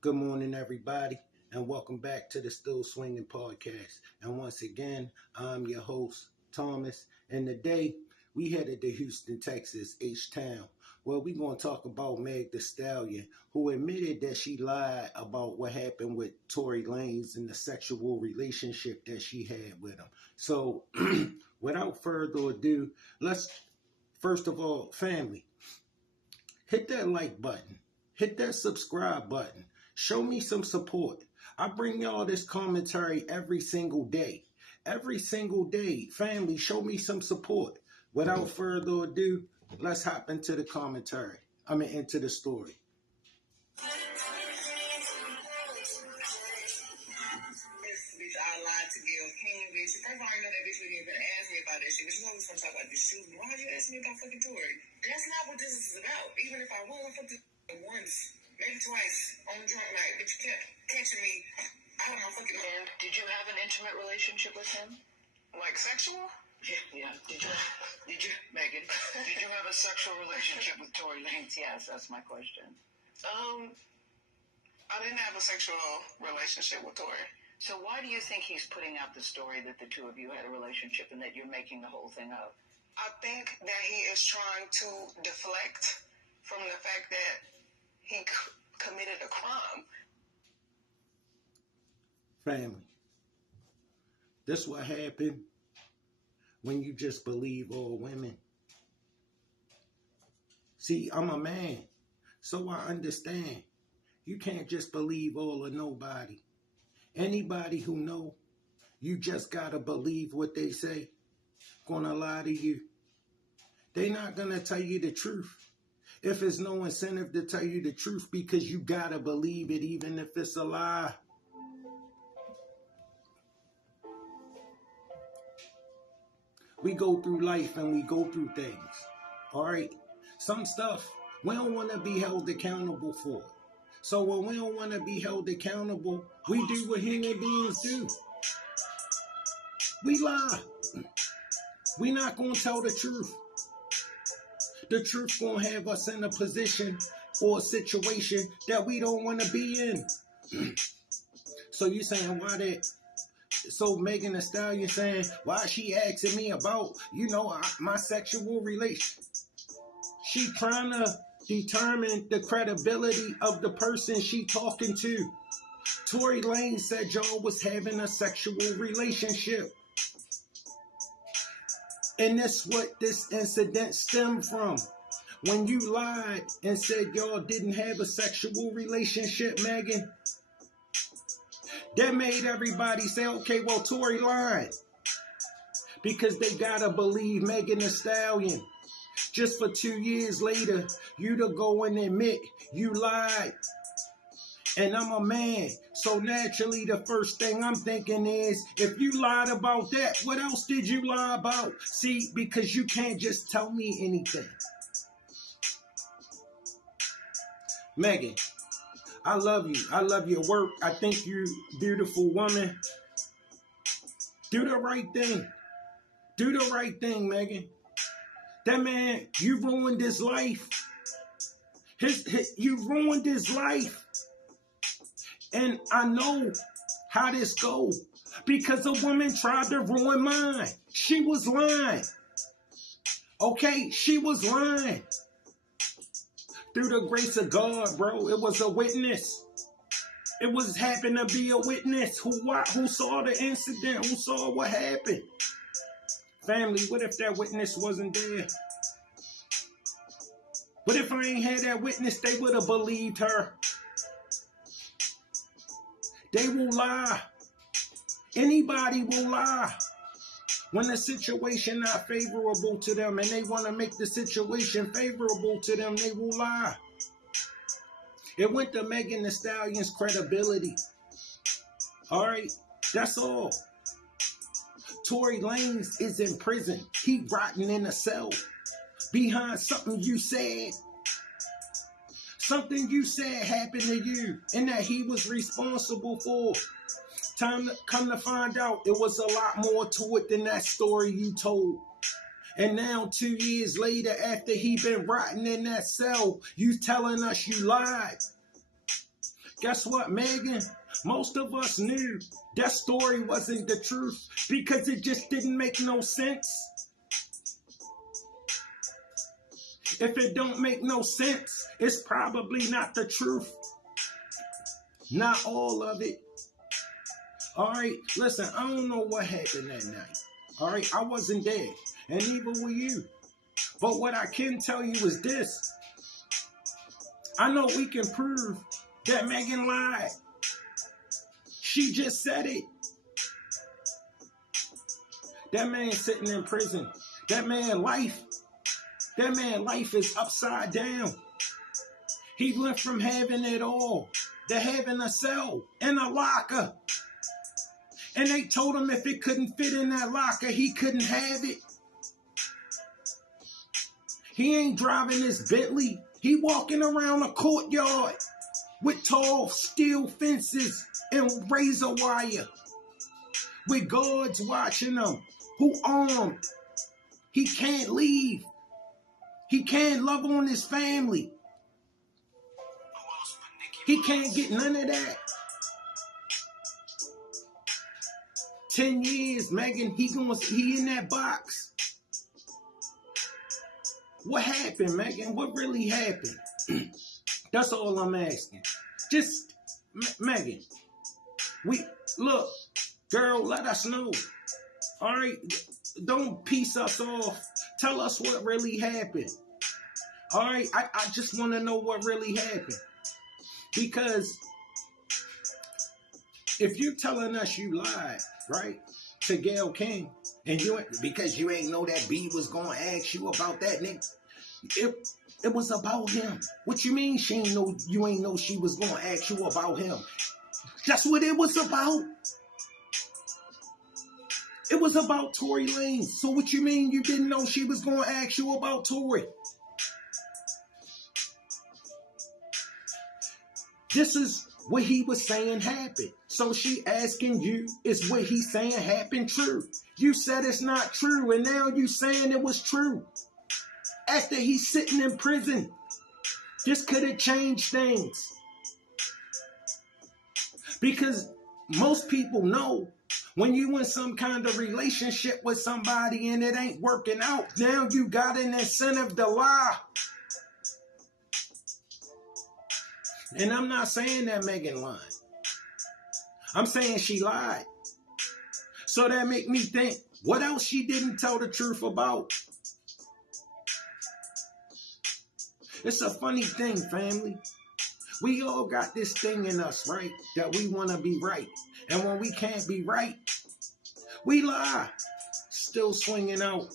Good morning, everybody, and welcome back to the Still Swinging Podcast. And once again, I'm your host, Thomas. And today, we headed to Houston, Texas, H-Town, where we're going to talk about Meg the Stallion, who admitted that she lied about what happened with Torey Lanz and the sexual relationship that she had with him. So, without further ado, let's, first of all, family, hit that like button, hit that subscribe button. Show me some support. I bring y'all this commentary every single day. Every single day. Family, show me some support. Without further ado, let's hop into the commentary. Into the story. I lied to Gayle King, bitch. First of all, I know that bitch wouldn't even ask me about that shit. But you know we was gonna talk about this shooting. Why'd you ask me about fucking Torey? That's not what this is about. Even if I was, I fucked it once, maybe twice on drunk night. But you kept catching me out of my fucking hand. Did you have an intimate relationship with him? Like sexual? Yeah. Did you, Megan? Did you have a sexual relationship with Torey Lanz? Yes, that's my question. I didn't have a sexual relationship with Torey. So why do you think he's putting out the story that the two of you had a relationship and that you're making the whole thing up? I think that he is trying to deflect from the fact that he committed a crime. Family, this what happened when you just believe all women. See, I'm a man, so I understand. You can't just believe all of nobody. Anybody who know, you just gotta believe what they say, gonna lie to you. They not gonna tell you the truth. If there's no incentive to tell you the truth, because you gotta believe it even if it's a lie. We go through life and we go through things, all right? Some stuff we don't want to be held accountable for. So when we don't want to be held accountable, we do what human beings do. We lie. We not going to tell the truth. The truth going to have us in a position or a situation that we don't want to be in. So you saying why that? So Megan Thee Stallion saying, why she asking me about, my sexual relation? She trying to determine the credibility of the person she talking to. Torey Lanz said y'all was having a sexual relationship. And that's what this incident stemmed from. When you lied and said y'all didn't have a sexual relationship, Megan, that made everybody say, okay, well, Torey lied. Because they gotta believe Megan Thee Stallion. Just for 2 years later, you to go and admit you lied. And I'm a man, so naturally the first thing I'm thinking is, if you lied about that, what else did you lie about? See, because you can't just tell me anything. Megan, I love you. I love your work. I think you're a beautiful woman. Do the right thing. Do the right thing, Megan. That man, you ruined his life. You ruined his life. And I know how this goes. Because a woman tried to ruin mine. She was lying. Okay, she was lying. Through the grace of God, bro, it was a witness. It was happened to be a witness who saw the incident, who saw what happened. Family, what if that witness wasn't there? What if I ain't had that witness? They would have believed her. They will lie. Anybody will lie. When the situation not favorable to them and they want to make the situation favorable to them, they will lie. It went to Megan Thee Stallion's credibility. All right? That's all. Torey Lanz is in prison. He rotting in a cell behind something you said. Something you said happened to you and that he was responsible for. Come to find out, it was a lot more to it than that story you told. And now 2 years later, after he been rotting in that cell, you telling us you lied. Guess what, Megan? Most of us knew that story wasn't the truth because it just didn't make no sense. If it don't make no sense, it's probably not the truth. Not all of it. All right, listen, I don't know what happened that night. All right, I wasn't there, and neither were you. But what I can tell you is this. I know we can prove that Megan lied. She just said it. That man sitting in prison. That man life is upside down. He went from having it all to having a cell and a locker. And they told him if it couldn't fit in that locker, he couldn't have it. He ain't driving his Bentley. He walking around a courtyard with tall steel fences and razor wire. With guards watching him, who armed. He can't leave. He can't love on his family. He can't get none of that. 10 years, Megan, he in that box. What happened, Megan? What really happened? That's all I'm asking. Just, Megan, look, girl, let us know. All right? Don't piece us off. Tell us what really happened. All right? I just want to know what really happened. Because if you're telling us you lied, right, to Gayle King, and because you ain't know that B was going to ask you about that, nigga, it was about him. What you mean you ain't know she was going to ask you about him? That's what it was about. It was about Torey Lanz. So what you mean you didn't know she was going to ask you about Torey? This is what he was saying happened. So she asking you, is what he's saying happened true? You said it's not true, and now you saying it was true. After he's sitting in prison, this could have changed things. Because most people know when you in some kind of relationship with somebody and it ain't working out, now you got an incentive to lie. And I'm not saying that Megan lied. I'm saying she lied. So that make me think, what else she didn't tell the truth about? It's a funny thing, family. We all got this thing in us, right? That we want to be right. And when we can't be right, we lie. Still swinging out.